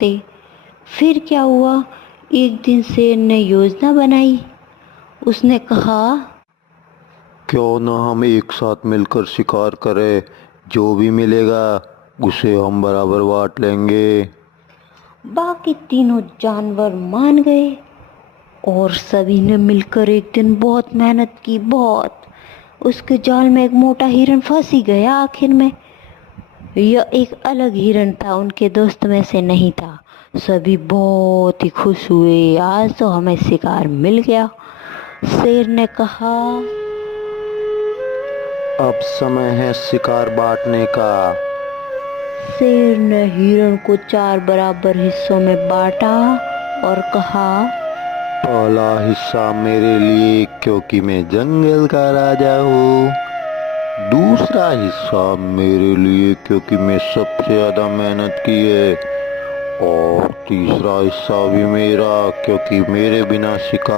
सकते। फिर क्या हुआ, एक दिन शेर ने योजना बनाई। उसने कहा, क्यों ना हम एक साथ मिलकर शिकार करें, जो भी मिलेगा उसे हम बराबर बांट लेंगे। बाकी तीनों जानवर मान गए और सभी ने मिलकर एक दिन बहुत मेहनत की, बहुत। उसके जाल में एक मोटा हिरन फंस ही गया आखिर में। यह एक अलग हिरन था, उनके दोस्त में से नहीं था। सभी बहुत ही खुश हुए, आज तो हमें शिकार मिल गया। शेर ने कहा, अब समय है शिकार बांटने का। शेर ने हिरण को 4 बराबर हिस्सों में बांटा और कहा, पहला हिस्सा मेरे लिए क्योंकि मैं जंगल का राजा हूँ। दूसरा हिस्सा मेरे लिए क्योंकि मैं सबसे ज्यादा मेहनत की है। और तीसरा हिस्सा भी मेरा क्योंकि मेरे बिना शिकार